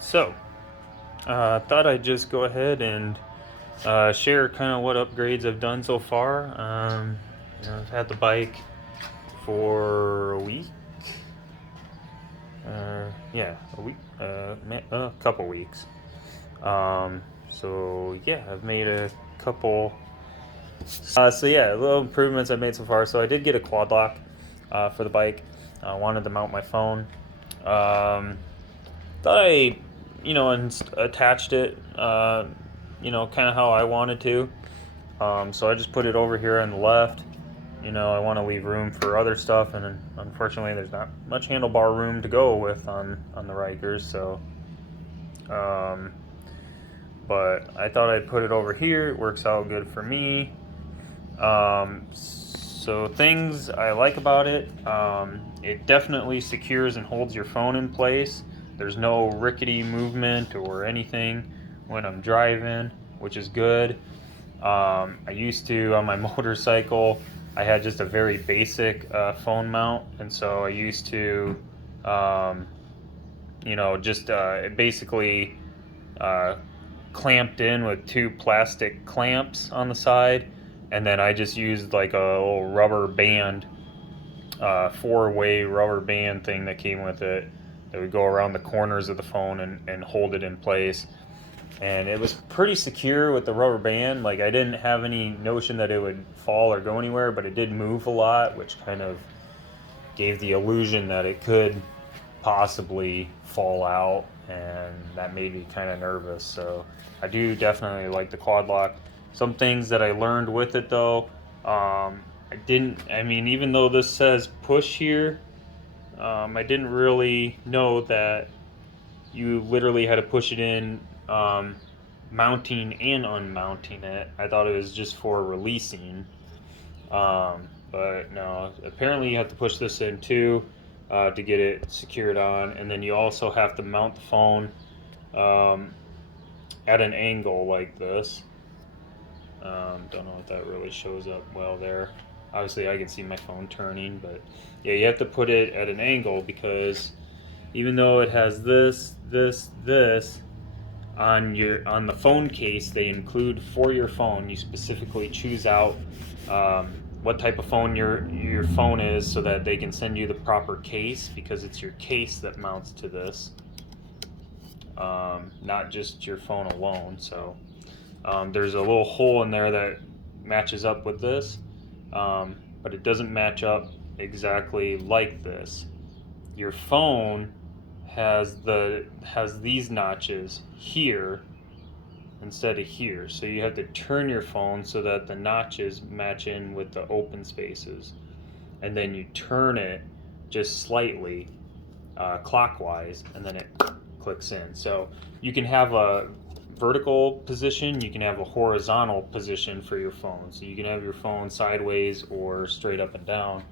So, thought I'd just go ahead and share kind of what upgrades I've done so far. I've had the bike for a week. Yeah, a week, a couple weeks. So yeah, I've made a couple. So yeah, little improvements I've made so far. So I did get a quad lock for the bike. I wanted to mount my phone. Um, Thought I, attached it, kind of how I wanted to. So I just put it over here on the left. I want to leave room for other stuff, and unfortunately, there's not much handlebar room to go with on the Rikers. So, um, but I thought I'd put it over here. It works out good for me. So things I like about it, it definitely secures and holds your phone in place. There's no rickety movement or anything when I'm driving, which is good. I used to, on my motorcycle, I had just a very basic phone mount, and so I used to, um, just basically uh, clamped in with two plastic clamps on the side, and then I just used like a little rubber band, four-way rubber band thing that came with it that would go around the corners of the phone and hold it in place. And it was pretty secure with the rubber band. Like, I didn't have any notion that it would fall or go anywhere, but it did move a lot, which kind of gave the illusion that it could possibly fall out, and that made me kind of nervous. So I do definitely like the quad lock. Some things that I learned with it though, even though this says push here, I didn't really know that you literally had to push it in, mounting and unmounting it. I thought it was just for releasing. But no, apparently you have to push this in too, to get it secured on, and then you also have to mount the phone, um, at an angle like this. Don't know if that really shows up well there. Obviously, I can see my phone turning, but yeah, you have to put it at an angle because even though it has this on the phone case they include for your phone, you specifically choose out, what type of phone your phone is so that they can send you the proper case, because it's your case that mounts to this, not just your phone alone. So, there's a little hole in there that matches up with this, but it doesn't match up exactly like this. Your phone has these notches here instead of here. So you have to turn your phone so that the notches match in with the open spaces. And then you turn it just slightly, clockwise, and then it clicks in. So you can have a vertical position, you can have a horizontal position for your phone. So you can have your phone sideways or straight up and down.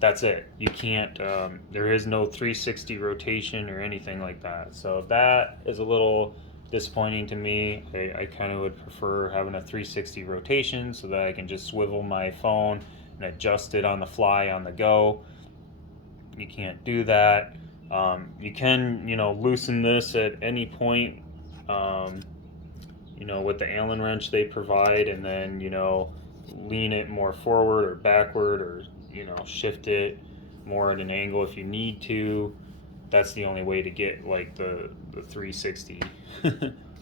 That's it. You can't, there is no 360 rotation or anything like that. So that is a little disappointing to me. I kind of would prefer having a 360 rotation so that I can just swivel my phone and adjust it on the fly on the go. You can't do that. You can, loosen this at any point, with the Allen wrench they provide, and then, lean it more forward or backward, or, shift it more at an angle if you need to. That's the only way to get like the 360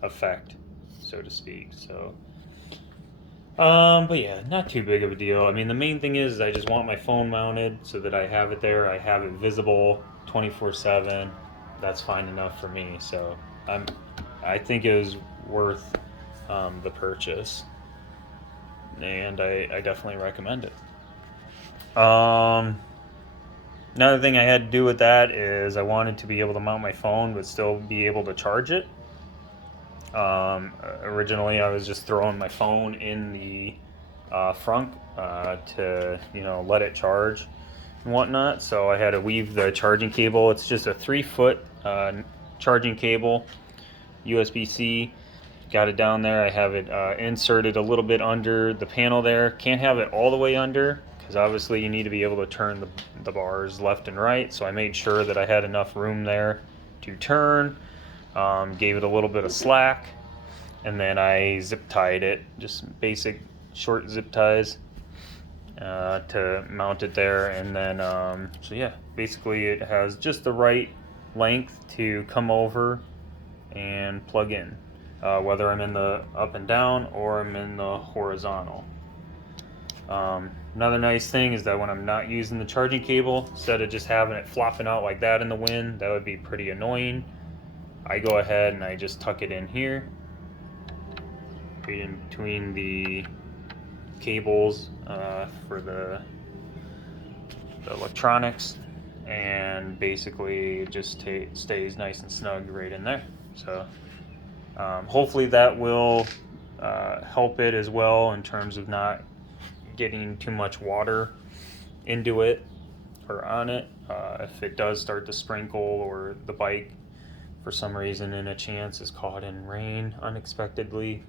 effect, so to speak. So, but yeah, not too big of a deal. I mean, the main thing is I just want my phone mounted so that I have it there. I have it visible 24/7. That's fine enough for me. So I think it was worth, the purchase, and I definitely recommend it. Another thing I had to do with that is I wanted to be able to mount my phone but still be able to charge it. Originally, I was just throwing my phone in the, front, to let it charge and whatnot. So I had to weave the charging cable. It's just a 3 foot, charging cable, USB-C. Got it down there. I have it, inserted a little bit under the panel there. Can't have it all the way under because obviously you need to be able to turn the bars left and right. So I made sure that I had enough room there to turn. Gave it a little bit of slack, and then I zip tied it, just basic short zip ties to mount it there. And then so yeah, basically it has just the right length to come over and plug in, whether I'm in the up and down or I'm in the horizontal. Another nice thing is that when I'm not using the charging cable, instead of just having it flopping out like that in the wind, that would be pretty annoying, I go ahead and I just tuck it in here, right in between the cables for the electronics, and basically it just stays nice and snug right in there. So hopefully that will help it as well in terms of not getting too much water into it or on it. If it does start to sprinkle, or the bike for some reason in a chance is caught in rain unexpectedly,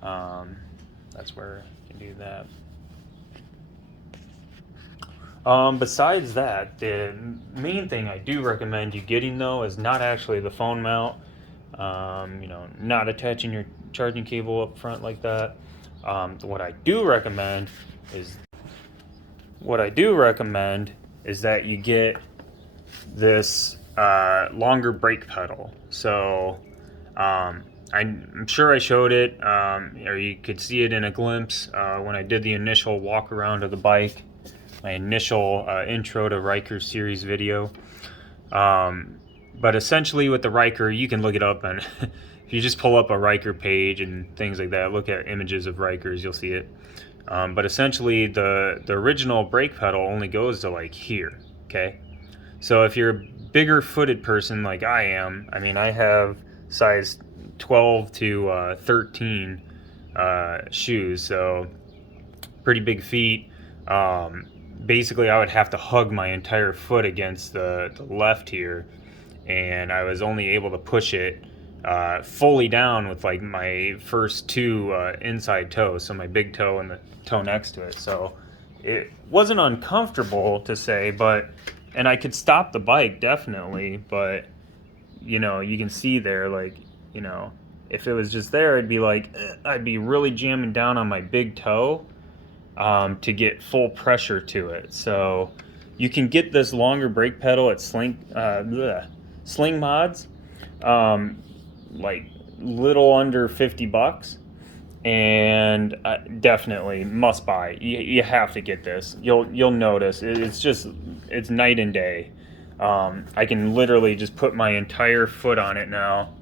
that's where you can do that. Besides that, the main thing I do recommend you getting though is not actually the phone mount, not attaching your charging cable up front like that. What I do recommend is that you get this longer brake pedal. So I'm sure I showed it, or you could see it in a glimpse when I did the initial walk around of the bike, my initial intro to Ryker series video. But essentially with the Ryker, you can look it up, and if you just pull up a Ryker page and things like that, look at images of Rykers, you'll see it. But essentially the original brake pedal only goes to like here, okay? So if you're a bigger footed person like I am, I mean, I have size 12 to 13 shoes, so pretty big feet. Basically I would have to hug my entire foot against the left here, and I was only able to push it fully down with like my first two inside toes, so my big toe and the toe next to it. So it wasn't uncomfortable to say, and I could stop the bike definitely, but you can see there, like, if it was just there, I'd be like, I'd be really jamming down on my big toe to get full pressure to it. So you can get this longer brake pedal at Sling Mods, like little under $50, and definitely must buy. You have to get this. You'll notice it's night and day. I can literally just put my entire foot on it now,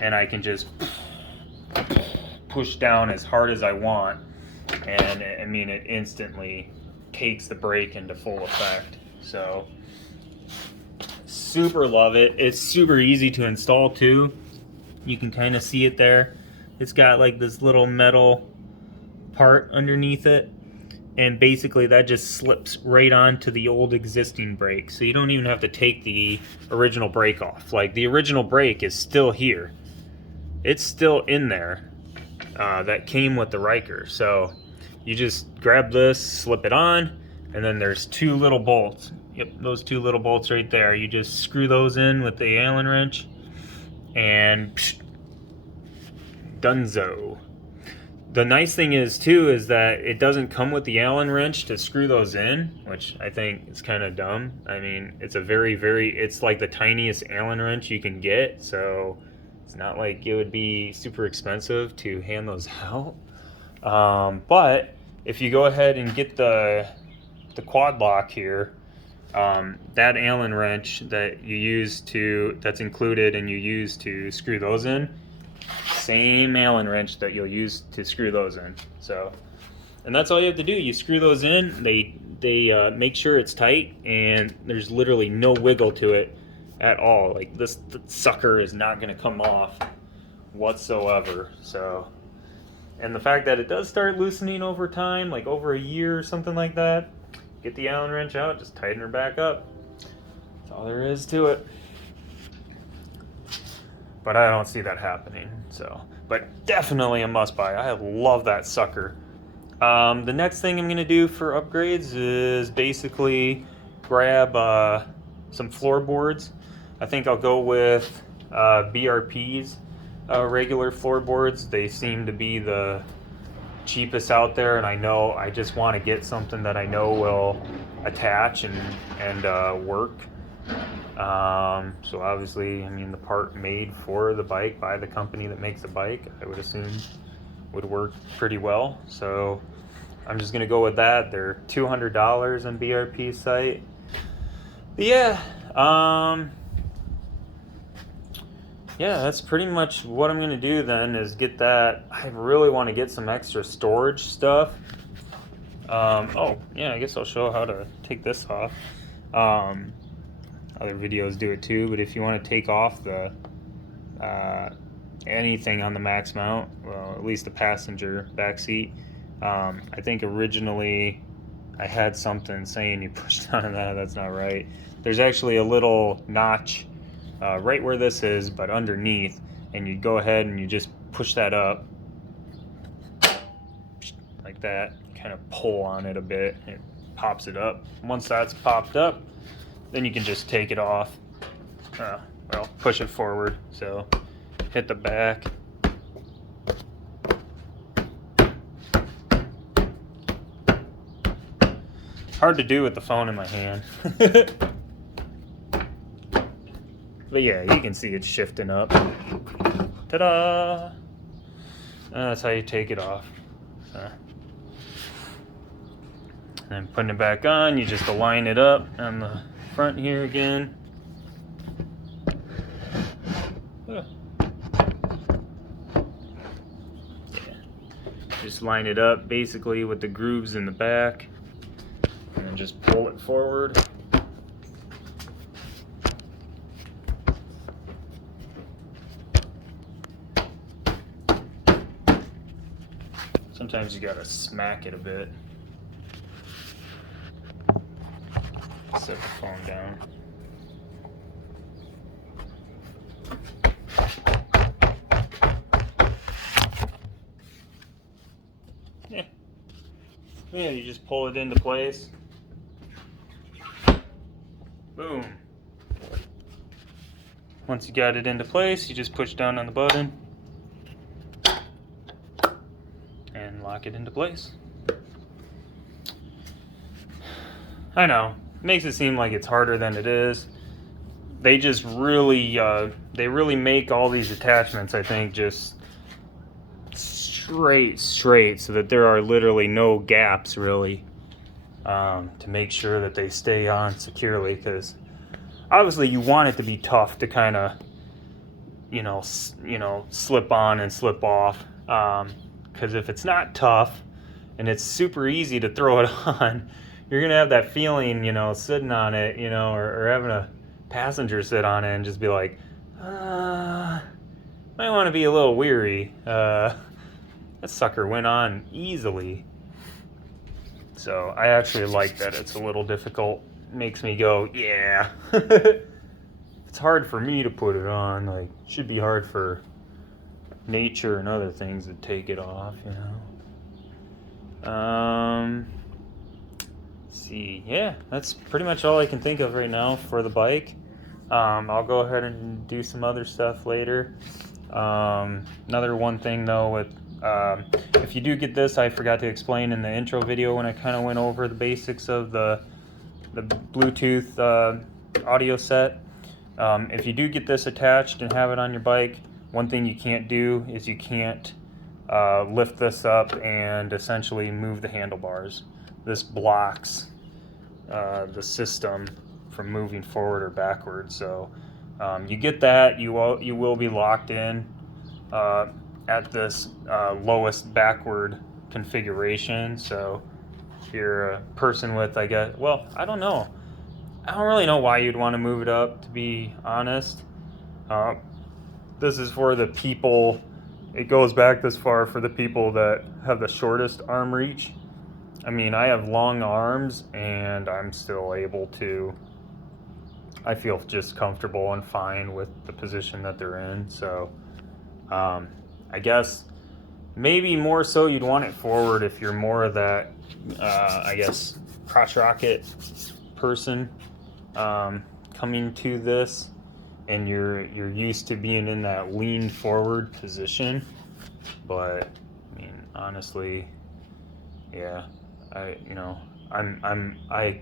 and I can just push down as hard as I want, and I mean, it instantly takes the brake into full effect. So super love it. It's super easy to install too. You can kind of see it there. It's got like this little metal part underneath it, and basically that just slips right onto the old existing brake, so you don't even have to take the original brake off. Like, the original brake is still here, it's still in there, that came with the Ryker. So you just grab this, slip it on, and then there's two little bolts. Yep, those two little bolts right there. You just screw those in with the Allen wrench, and donezo. The nice thing is too is that it doesn't come with the Allen wrench to screw those in, which I think is kind of dumb. I mean, it's a it's like the tiniest Allen wrench you can get, so it's not like it would be super expensive to hand those out. But if you go ahead and get the quad lock here, that Allen wrench that you use that's included and you use to screw those in, same Allen wrench that you'll use to screw those in. So, and that's all you have to do. You screw those in. They make sure it's tight, and there's literally no wiggle to it at all. Like, the sucker is not going to come off whatsoever. So, and the fact that it does start loosening over time, like over a year or something like that, get the Allen wrench out, just tighten her back up. That's all there is to it. But I don't see that happening. So, but definitely a must buy. I love that sucker. The next thing I'm going to do for upgrades is basically grab some floorboards. I think I'll go with BRP's regular floorboards. They seem to be the cheapest out there, and I just want to get something that I know will attach and work. So obviously, I mean, the part made for the bike by the company that makes the bike, I would assume would work pretty well. So I'm just gonna go with that. They're $200 on BRP's site. But yeah, yeah, that's pretty much what I'm gonna do then, is get that. I really want to get some extra storage stuff. Oh yeah, I guess I'll show how to take this off. Other videos do it too, but if you want to take off the anything on the max mount, well, at least the passenger back seat, I think originally I had something saying you push down on that. That's not right. There's actually a little notch right where this is, but underneath, and you go ahead and you just push that up like that, kind of pull on it a bit, and it pops it up. Once that's popped up, then you can just take it off. Well, push it forward, so hit the back. Hard to do with the phone in my hand. But yeah, you can see it's shifting up. Ta-da! That's how you take it off. And then putting it back on, you just align it up on the front here again. Yeah. Just line it up basically with the grooves in the back, and then just pull it forward. Sometimes you gotta smack it a bit. Set the phone down. Yeah, you just pull it into place. Boom. Once you got it into place, you just push down on the button and lock it into place. I know, makes it seem like it's harder than it is. They just really, they really make all these attachments, I think, just straight, so that there are literally no gaps, really, to make sure that they stay on securely. Because obviously, you want it to be tough to kind of, slip on and slip off. Because if it's not tough and it's super easy to throw it on, you're gonna have that feeling, sitting on it, or having a passenger sit on it and just be like, might want to be a little weary. That sucker went on easily. So I actually like that it's a little difficult. It makes me go, yeah. It's hard for me to put it on. Like, it should be hard for nature and other things to take it off, Let's see, yeah, that's pretty much all I can think of right now for the bike. I'll go ahead and do some other stuff later. Another one thing though, with if you do get this, I forgot to explain in the intro video when I kind of went over the basics of the Bluetooth audio set. If you do get this attached and have it on your bike, one thing you can't do is you can't lift this up and essentially move the handlebars. This blocks the system from moving forward or backwards. So you get that, you will be locked in at this lowest backward configuration. So if you're a person with, I don't know. I don't really know why you'd want to move it up, to be honest. This is for the people, it goes back this far for the people that have the shortest arm reach. I mean, I have long arms and I'm still able to, I feel just comfortable and fine with the position that they're in. So I guess maybe more so you'd want it forward if you're more of that, crotch rocket person coming to this. and you're used to being in that lean forward position. But I mean, honestly, yeah, I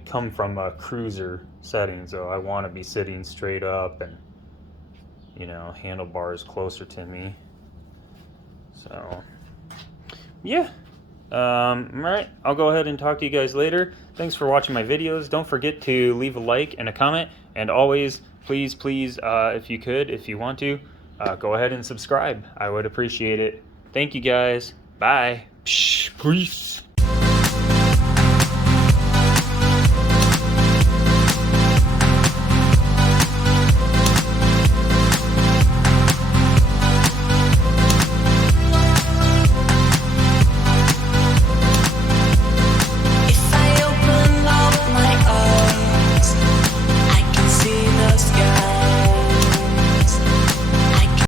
come from a cruiser setting, so I want to be sitting straight up, and handlebars closer to me. So yeah. All right, I'll go ahead and talk to you guys later. Thanks for watching my videos. Don't forget to leave a like and a comment, and always, please, if you want to, go ahead and subscribe. I would appreciate it. Thank you guys. Bye. Peace.